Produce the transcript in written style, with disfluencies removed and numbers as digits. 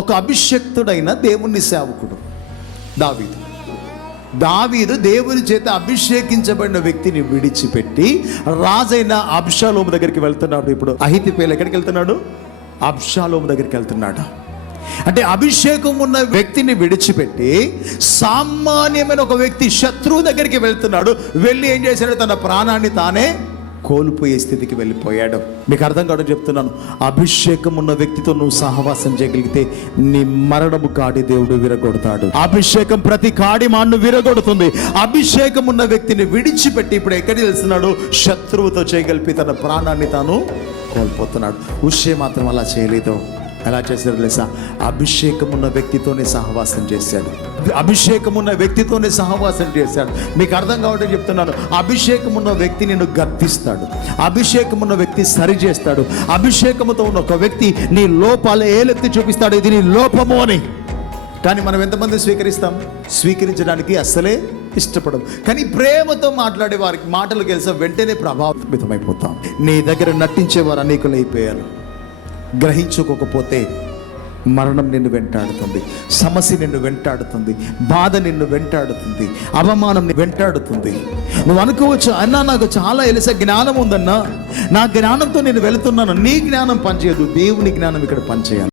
ఒక అభిషక్తుడైన దేవుని సేవకుడు దావీదు దేవుని చేత అభిషేకించబడిన వ్యక్తిని విడిచిపెట్టి రాజైన అబ్షాలోము దగ్గరికి వెళ్తున్నాడు. ఇప్పుడు అహితోఫెలు ఎక్కడికి వెళ్తున్నాడు? అబ్షాలోము దగ్గరికి వెళ్తున్నాడు. అంటే అభిషేకం ఉన్న వ్యక్తిని విడిచిపెట్టి సామాన్యమైన ఒక వ్యక్తి శత్రువు దగ్గరికి వెళ్తున్నాడు. వెళ్ళి ఏం చేశాడు? తన ప్రాణాన్ని తానే కోల్పోయే స్థితికి వెళ్ళిపోయాడు. మీకు అర్థం కావడం చెప్తున్నాను. అభిషేకం ఉన్న వ్యక్తితో నువ్వు సహవాసం చేయగలిగితే నీ మరణము కాడి దేవుడు విరగొడతాడు. అభిషేకం ప్రతి కాడి మాన్ను విరగొడుతుంది. అభిషేకం ఉన్న వ్యక్తిని విడిచిపెట్టి ఇప్పుడు ఎక్కడికి వెళ్తున్నాడు? శత్రువుతో చేయగలిపి తన ప్రాణాన్ని తాను కోల్పోతున్నాడు. ఉషే మాత్రం అలా చేయలేదు. ఎలా చేశాడు తెలుసా? అభిషేకం ఉన్న వ్యక్తితోనే సహవాసం చేశాడు. అభిషేకం ఉన్న వ్యక్తితోనే సహవాసం చేశాడు. మీకు అర్థం కావడం చెప్తున్నాను. అభిషేకం ఉన్న వ్యక్తి నిన్ను గద్దిస్తాడు. అభిషేకం ఉన్న వ్యక్తి సరి చేస్తాడు. అభిషేకముతో ఉన్న ఒక వ్యక్తి నీ లోపాలు ఏలెత్తి చూపిస్తాడు, ఇది నీ లోపము అని. కానీ మనం ఎంతమంది స్వీకరించడానికి అస్సలే ఇష్టపడం. కానీ ప్రేమతో మాట్లాడే వారికి మాటలు కలిసి వెంటనే ప్రభావితమైపోతాం. నీ దగ్గర నటించేవారు అనేకులైపోయారు. గ్రహించుకోకపోతే మరణం నిన్ను వెంటాడుతుంది, సమస్య నిన్ను వెంటాడుతుంది, బాధ నిన్ను వెంటాడుతుంది, అవమానం వెంటాడుతుంది. నువ్వు అనుకోవచ్చు, అన్నా నాకు చాలా ఎలిసే జ్ఞానం ఉందన్నా, నా జ్ఞానంతో నేను వెళుతున్నాను. నీ జ్ఞానం పనిచేయదు, దేవుని జ్ఞానం ఇక్కడ పనిచేయాలి.